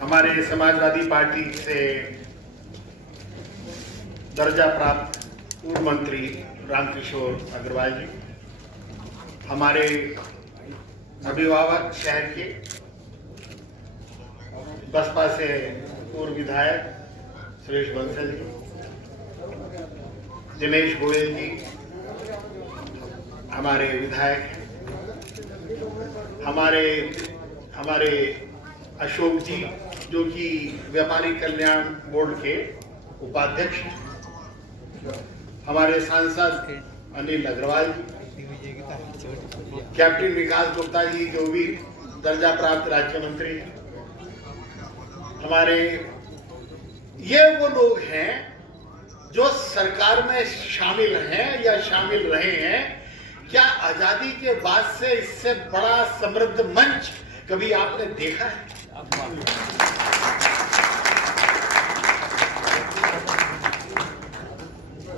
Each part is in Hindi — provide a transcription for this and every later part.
हमारे समाजवादी पार्टी से दर्जा प्राप्त पूर्व मंत्री रामकिशोर अग्रवाल जी, हमारे अभिभावक शहर के बसपा से पूर्व विधायक सुरेश बंसल जी, दिनेश गोयल जी हमारे विधायक हैं, हमारे अशोक जी जो कि व्यापारी कल्याण बोर्ड के उपाध्यक्ष हैं, हमारे सांसद अनिल अग्रवाल जी, कैप्टन विकास गुप्ता जी जो भी दर्जा प्राप्त राज्य मंत्री, हमारे ये वो लोग हैं जो सरकार में शामिल हैं या शामिल रहे हैं। क्या आजादी के बाद से इससे बड़ा समृद्ध मंच कभी आपने देखा है?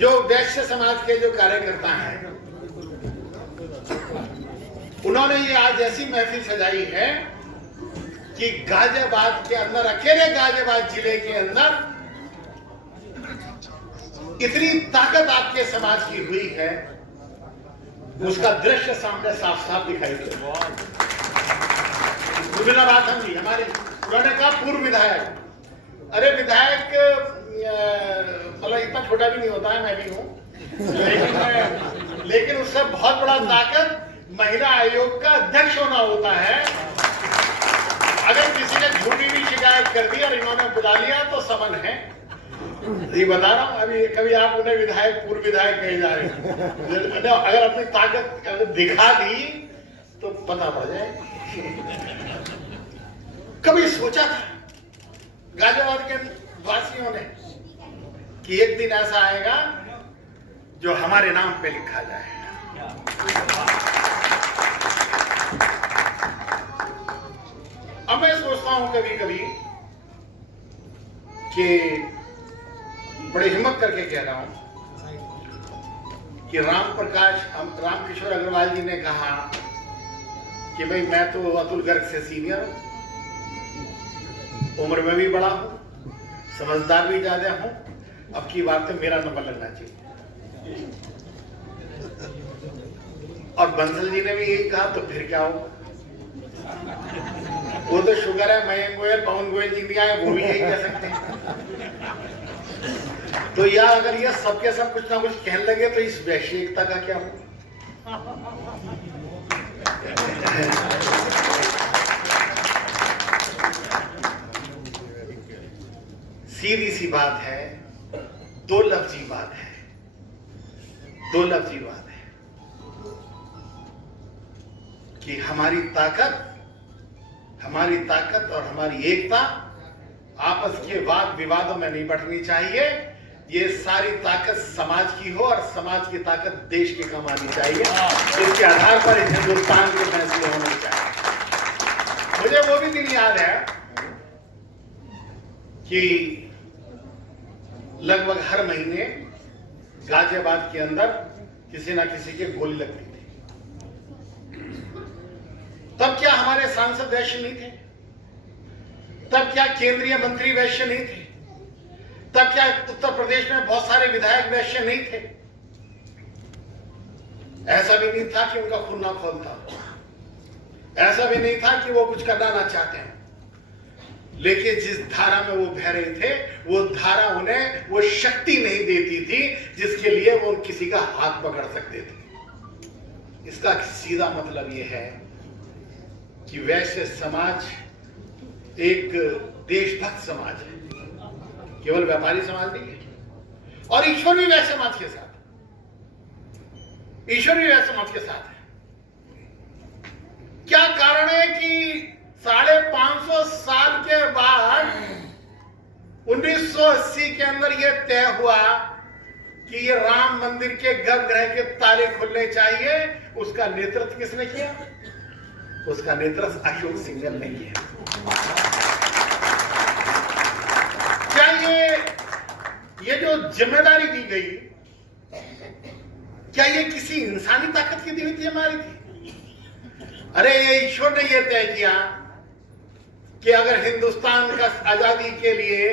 जो वैश्य समाज के जो कार्यकर्ता हैं, उन्होंने ये आज ऐसी महफिल सजाई है कि गाजियाबाद के अंदर, अकेले गाजियाबाद जिले के अंदर इतनी ताकत आपके समाज की हुई है, उसका दृश्य सामने साफ साफ दिखाई दे रहा है। बात जी हमारे, उन्होंने कहा पूर्व विधायक, अरे विधायक मतलब इतना छोटा भी नहीं होता है, मैं भी हूं, लेकिन उससे बहुत बड़ा ताकत महिला आयोग का अध्यक्ष होना होता है। अगर किसी ने झूठी भी शिकायत कर दी और इन्होंने बुला लिया तो समन है। ये बता रहा हूं, अभी कभी आप उन्हें विधायक पूर्व विधायक कहे जा रहे हैं, अगर अपनी ताकत दिखा दी तो पता पड़ जाए। कभी सोचा था गाजियाबाद के वासियों ने कि एक दिन ऐसा आएगा जो हमारे नाम पे लिखा जाएगा? अब मैं सोचता हूं कभी कभी कि बड़े हिम्मत करके कह रहा हूं कि रामकिशोर अग्रवाल जी ने कहा कि भाई मैं तो अतुल गर्ग से सीनियर हूं, उम्र में भी बड़ा हूं, समझदार भी ज्यादा हूं, अब की बात तो मेरा नंबर लगना चाहिए। और बंसल जी ने भी यही कहा, तो फिर क्या हो, वो तो शुगर है, मयंक गोयल, पवन गोयल जी भी आए, वो भी यही कह सकते हैं। तो या अगर ये सबके सब कुछ ना कुछ कहने लगे तो इस वैश्विकता का क्या हो? सीधी सी बात है, दो लफ्जी बात है कि हमारी ताकत और हमारी एकता आपस के वाद विवादों में नहीं बंटनी चाहिए। ये सारी ताकत समाज की हो और समाज की ताकत देश की काम आनी चाहिए। इसके आधार पर इस हिंदुस्तान के फैसले होने चाहिए। मुझे वो भी दिन याद है कि लगभग हर महीने गाजियाबाद के अंदर किसी ना किसी के गोली लगती थी। तब क्या हमारे सांसद वैश्य नहीं थे? तब क्या केंद्रीय मंत्री वैश्य नहीं थे? तब क्या उत्तर प्रदेश में बहुत सारे विधायक वैश्य नहीं थे? ऐसा भी नहीं था कि उनका खून ना खौलता, ऐसा भी नहीं था कि वो कुछ करना ना चाहते हैं, लेकिन जिस धारा में वो बह रहे थे वो धारा उन्हें वो शक्ति नहीं देती थी जिसके लिए वो किसी का हाथ पकड़ सकते थे। इसका सीधा मतलब ये है कि वैश्य समाज एक देशभक्त समाज है, केवल व्यापारी समाज नहीं है। और ईश्वर भी वैश्य समाज के साथ है। क्या कारण है कि 550 साल के बाद 1980 के अंदर यह तय हुआ कि ये राम मंदिर के गर्भगृह के ताले खुलने चाहिए? उसका नेतृत्व किसने किया? उसका नेतृत्व अशोक सिंघल ने किया। ये जो जिम्मेदारी दी गई, क्या ये किसी इंसानी ताकत की दी हुई जिम्मेदारी थी? अरे ये ईश्वर ने ये तय किया कि अगर हिंदुस्तान का आजादी के लिए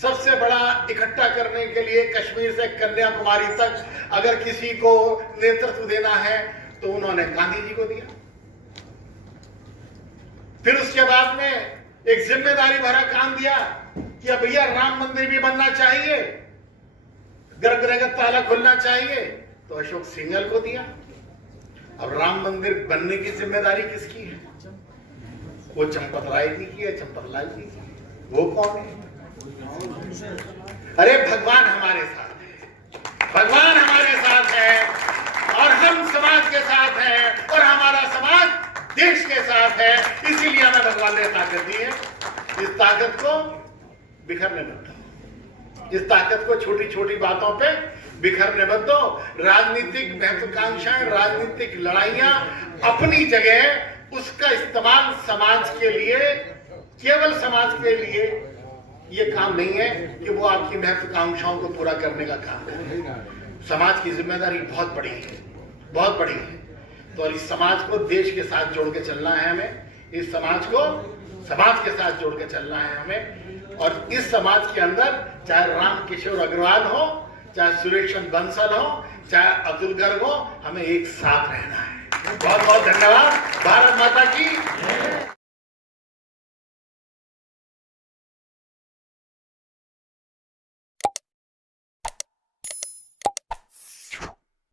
सबसे बड़ा इकट्ठा करने के लिए कश्मीर से कन्याकुमारी तक अगर किसी को नेतृत्व देना है तो उन्होंने गांधी जी को दिया। फिर उसके बाद में एक जिम्मेदारी भरा काम दिया कि अब भैया राम मंदिर भी बनना चाहिए, गर्भगृह का ताला खुलना चाहिए, तो अशोक सिंघल को दिया। अब राम मंदिर बनने की जिम्मेदारी किसकी है? वो चंपत राय जी की है, चंपत लाल जी की। वो कौन है? अरे भगवान हमारे साथ है, भगवान हमारे साथ है और हम समाज के साथ हैं और हमारा समाज देश के साथ है। इसीलिए हमें भगवान ने ताकत दी है। इस ताकत को बिखरने मत दो, इस ताकत को छोटी छोटी बातों पे बिखरने मत दो। राजनीतिक महत्वाकांक्षाएं, राजनीतिक लड़ाइयां अपनी जगह, उसका इस्तेमाल समाज के लिए, केवल समाज के लिए ये काम नहीं है कि वो आपकी महत्वाकांक्षाओं को पूरा करने का काम है। समाज की जिम्मेदारी बहुत बड़ी है, बहुत बड़ी है। तो इस समाज को देश के साथ जोड़ के चलना है हमें, इस समाज को समाज के साथ जोड़ के चलना है हमें। और इस समाज के अंदर चाहे राम किशोर अग्रवाल हो, चाहे सुरेश चंद्र बंसल हो, चाहे अब्दुल गर्ग हो, हमें एक साथ रहना है। बहुत बहुत धन्यवाद। भारत माता की